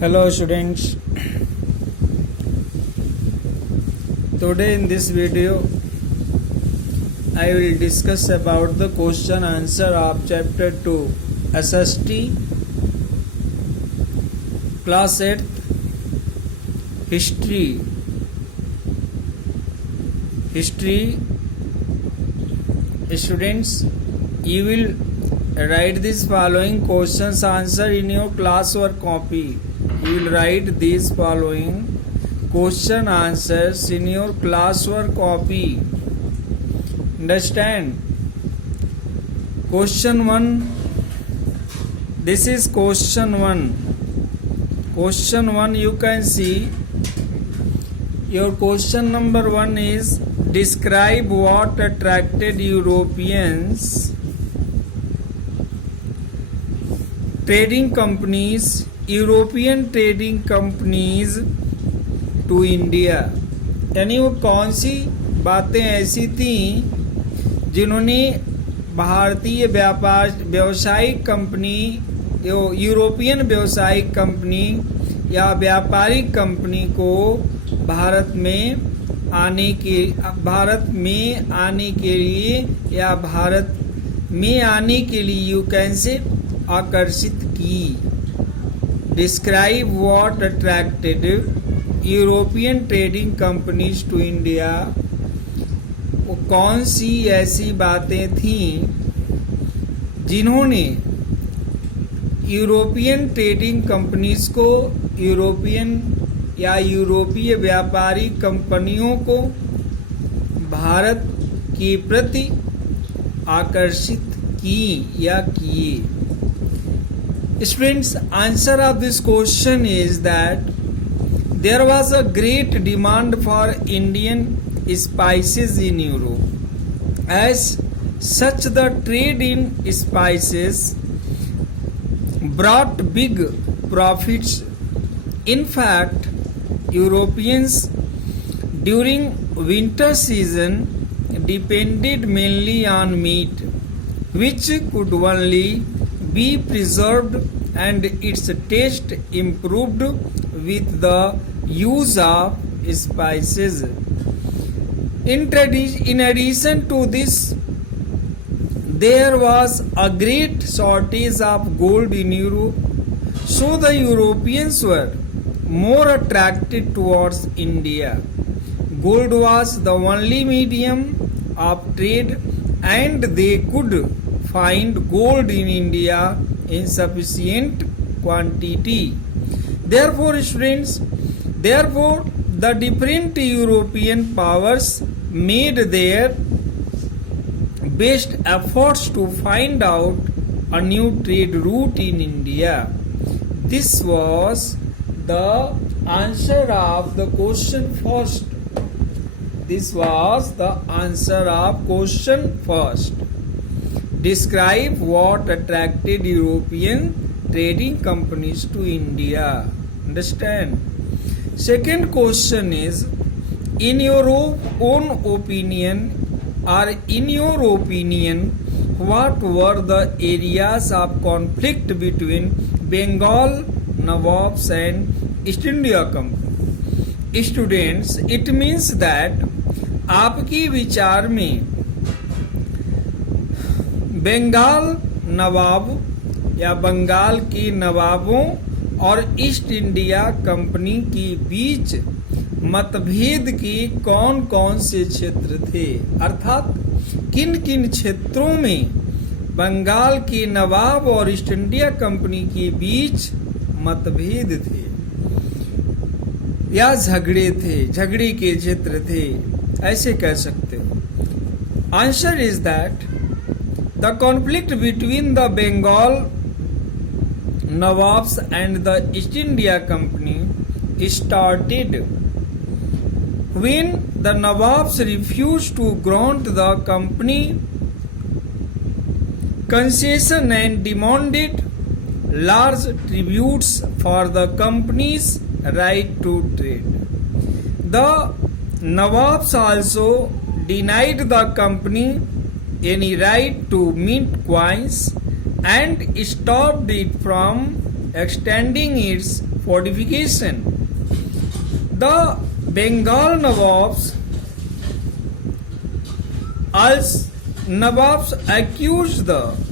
Hello students, today in this video I will discuss about the question answer of chapter 2 SST class 8 history. Students, you will write these following questions answer in your classwork copy. You will write these following question answers in your classwork copy. Understand? Question 1. This is question 1. Question 1 you can see. Your question number 1 is describe what attracted Europeans trading companies to India, यानी वो कौन सी बातें ऐसी थी जिन्होंने भारतीय व्यावसायिक company, European व्यावसायिक कंपनी या व्यापारिक कंपनी को भारत में आने के लिए यू कैन से आकर्षित की. Describe what attracted European trading companies to India. वो कौन सी ऐसी बातें थीं जिन्होंने यूरोपियन ट्रेडिंग कंपनीज को, यूरोपीय व्यापारी कंपनियों को भारत के प्रति आकर्षित की या किए. Students, answer of this question is that there was a great demand for Indian spices in Europe. As such, the trade in spices brought big profits. In fact, Europeans during winter season depended mainly on meat, which could only be preserved and its taste improved with the use of spices. In addition to this, there was a great shortage of gold in Europe, so the Europeans were more attracted towards India. Gold was the only medium of trade, and they could find gold in India in sufficient quantity. Therefore, the different European powers made their best efforts to find out a new trade route in India. This was the answer of the question first. Describe what attracted European trading companies to India. Understand? Second question is, in your own opinion, what were the areas of conflict between Bengal Nawabs and East India Company? Students, it means that आपकी विचार में बंगाल नवाब या बंगाल के नवाबों और east India company के बीच मतभेद के कौन कौन से क्षेत्र थे, अर्थात किन किन क्षेत्रों में बंगाल के नवाब और ईस्ट इंडिया कंपनी के बीच मतभेद थे या झगड़े के क्षेत्र थे, ऐसे कह सकते हो. Answer is that the conflict between the Bengal Nawabs and the East India Company started when the Nawabs refused to grant the company concession and demanded large tributes for the company's right to trade. The Nawabs also denied the company any right to mint coins and stopped it from extending its fortification. The Bengal Nawabs accused the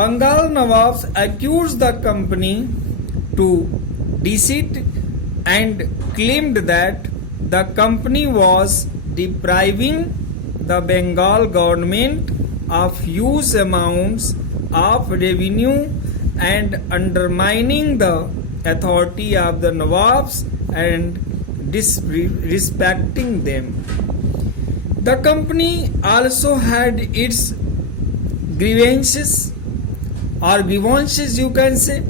Bengal Nawabs accused the company to deceit and claimed that the company was depriving the Bengal government of huge amounts of revenue and undermining the authority of the Nawabs and disrespecting them. The company also had its grievances you can say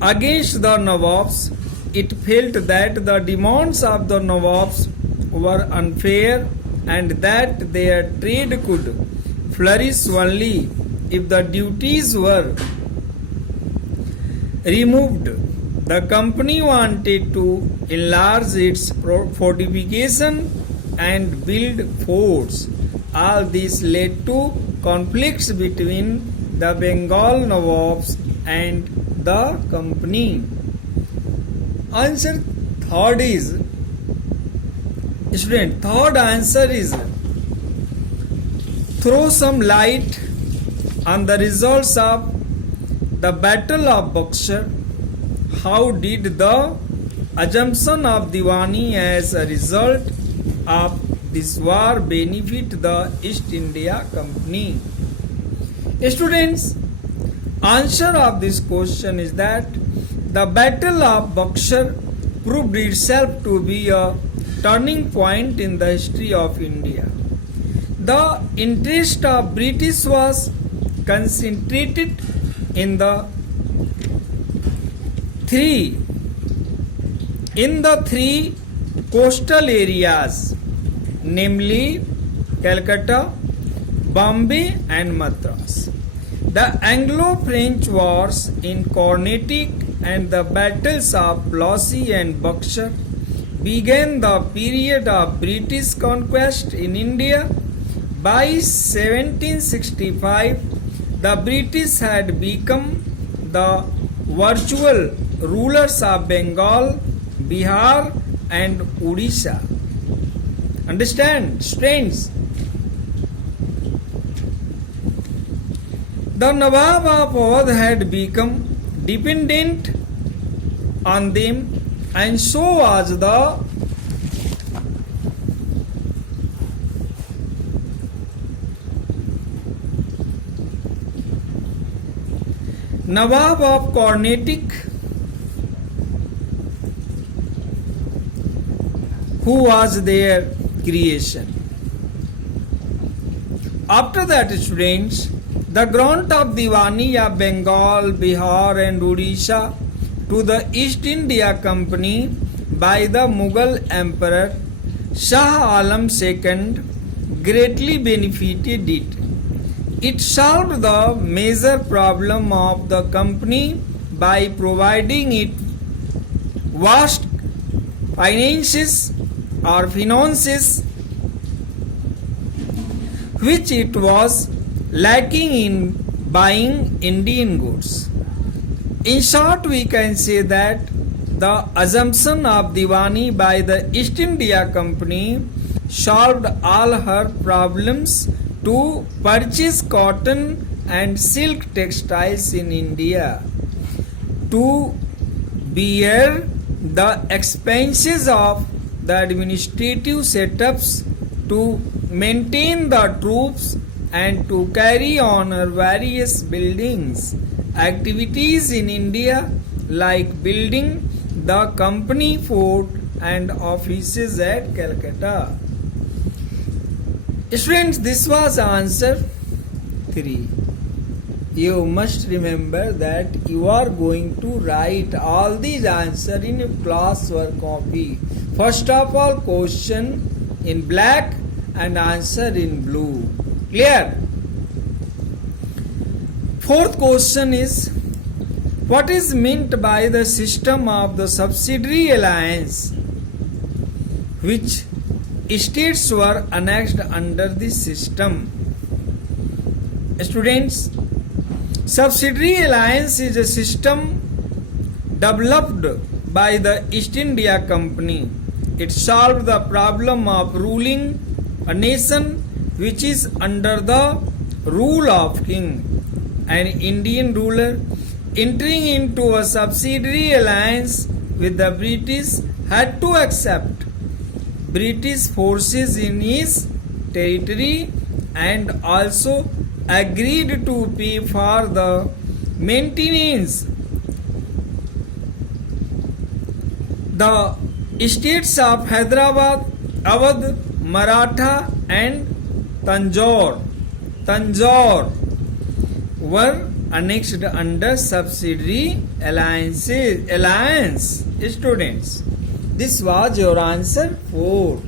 against the Nawabs. It felt that the demands of the Nawabs were unfair and that their trade could flourish only if the duties were removed. The company wanted to enlarge its fortification and build forts. All this led to conflicts between the Bengal Nawabs and the company. Answer third is, student, third answer is, throw some light on the results of the Battle of Buxar. How did the assumption of Diwani as a result of this war benefit the East India Company? Students, answer of this question is that the Battle of Buxar proved itself to be a turning point in the history of India. The interest of British was concentrated in the three coastal areas, namely Calcutta, Bombay and Madras. The Anglo-French wars in Carnatic and the battles of Plassey and Buxar began the period of British conquest in India. By 1765, the British had become the virtual rulers of Bengal, Bihar and Odisha. Understand, students? The Nawab of Awadh had become dependent on them, and so was the Nawab of Carnatic, who was their creation. After that, students, the grant of Diwani of Bengal, Bihar and Odisha to the East India Company by the Mughal Emperor Shah Alam II greatly benefited it. It solved the major problem of the company by providing it vast finances which it was lacking in buying Indian goods. In short, we can say that the assumption of Diwani by the East India Company solved all her problems to purchase cotton and silk textiles in India, to bear the expenses of the administrative setups, to maintain the troops and to carry on her various buildings activities in India, like building the company fort and offices at Calcutta. Students, this was answer 3. You must remember that you are going to write all these answers in your classwork copy. First of all, question in black and answer in blue. Clear? Fourth question is, What is meant by the system of the subsidiary alliance? Which states were annexed under this system? Students, subsidiary alliance is a system developed by the East India Company. It solved the problem of ruling a nation which is under the rule of king. An Indian ruler entering into a subsidiary alliance with the British had to accept British forces in his territory and also agreed to pay for the maintenance. The states of Hyderabad, Awadh, Maratha and Tanjore were annexed under subsidiary alliance. Students, this was your answer 4.